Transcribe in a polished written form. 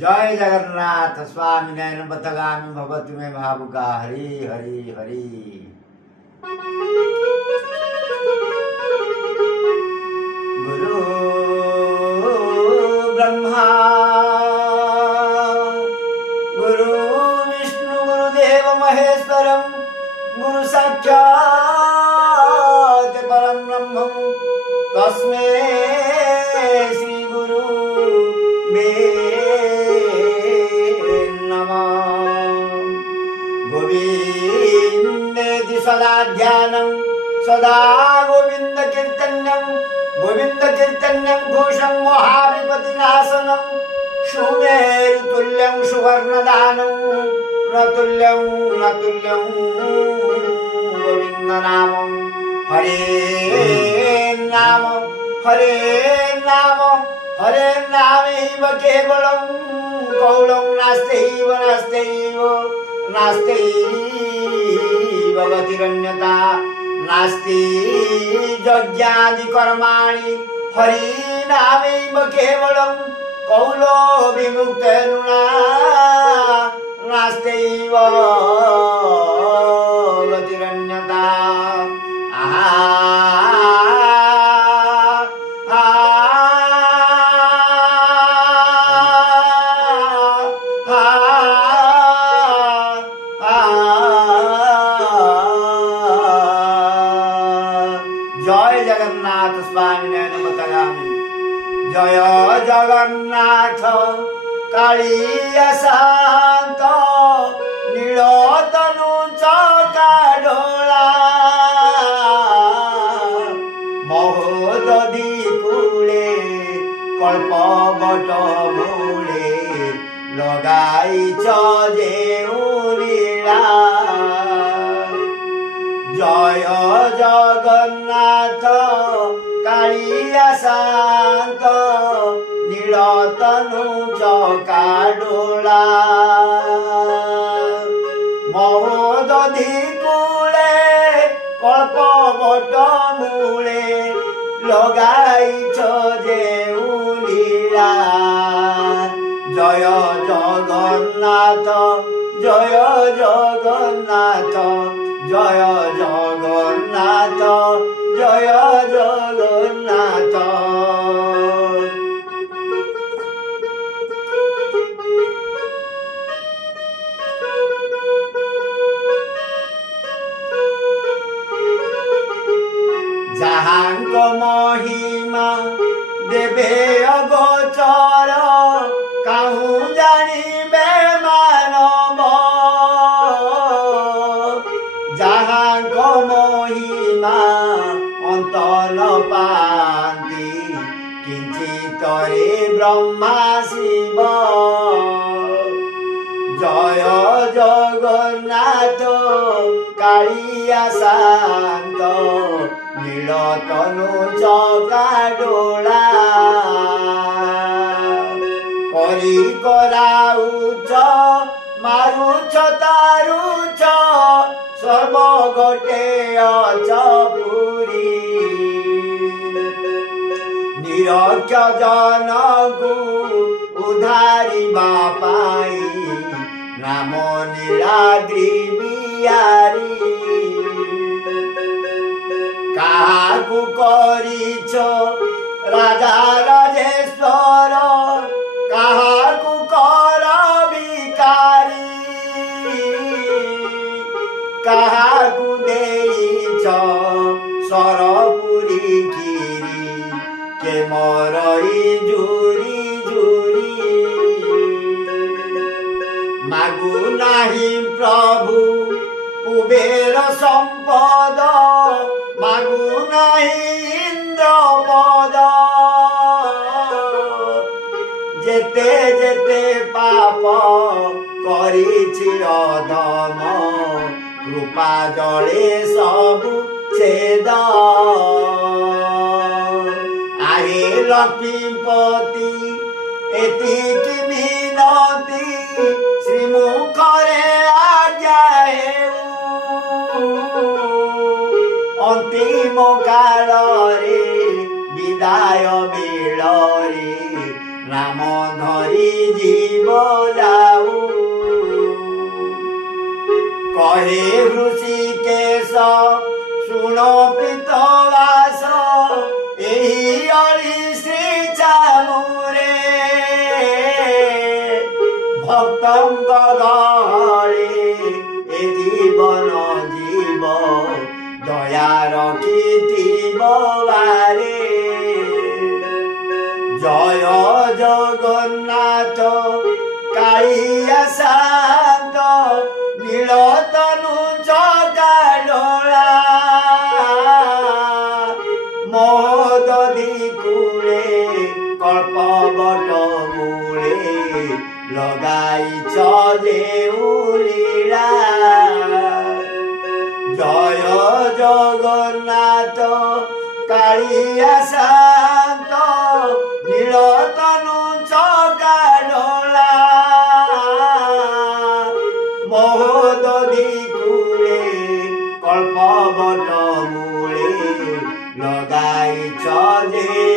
जय जगन्नाथ स्वामी नयन पथगामी भवतु में भावुका हरि हरि हरि। गुरु ब्रह्मा गुरु विष्णु गुरुदेव महेश्वरम गुरु साक्षात् परम ब्रह्म तस्मै श्री गुरु गोविंदेति सदा ध्यानं सदा गोविंद कीर्तन्यं घोषं महाविपतिनाशनं सुमेरुतुल्यं सुवर्णदानं न तुल्यं गोविंद नामं हरे नाम हरे नामैव केवलं गौरं नास्त्यैव गतिरन्यथा नास्ति यज्ञादि कर्माणि हरि नामैव केवलं कौलो विमुक्तनुना नास्त्यैव गतिरन्यथा। जय जगन्नाथ स्वामी नयन पथगामी जय जगन्नाथ कालिया शांत नीलतनु चकाडोला महोदधि कूले कल्पवट मूले लगाइछ जेउ लीला। जय जगन्नाथ कालिया शांत नीलतनु चकाडोला महोदधि कूले कल्पवट मूले लगाइछ जेउ लीला। जय जगन्नाथ जय जगन्नाथ जय जगन्नाथ जय जगन्नाथ। जाहांक महिमा देवे अगोचर काहू जानिबे मानव जाहांक महिमा अंत न पांति किंचितरे ब्रह्मा शिव। जय जगन्नाथ कालिया शांत नीलतनु चकाडोला करी कराउछ मारुछ तारुछ सर्वगटे अचपुरी निरक्ष जनकु उधारिबा पाई नाम नीलाद्रि बिहारी। काहाकु करिछ राजा राजेश्वर काहाकु कर भिकारी काहाकु देइछ सरपुरी गिरी के मरई जुरी जुरी। मागु नाही प्रभु कुबेर संपद मागु नाही इंद्र पद जेते जेते पाप करिछि अधम कृपा जले सबु छेद। आहे लक्ष्मीपति एतिकी मिनती श्रीमुखरे आज्ञा हेउ अंतिम काल रे विदाय बेल रे नाम धरी জীব যাऊ কহে ঋষিকেশ শুণ পিতবাস এই অলি শ্রী চামুরে ভক্তঙ্গ গহরে এ জীবন জীব দয়া রখিথিব বারে জয় জগন্নাথ কাଳିଆ শান্ত নীলতনু চকাডোলা মহোদধি কূলে কল্পবট মূলে লগাইছ যেউ লীলা জয় জগন্নাথ কাଳିଆ শান্ত নীলতনু চকাডোলা মহোদধি কূলে কল্পবট মূলে লগাইছ যে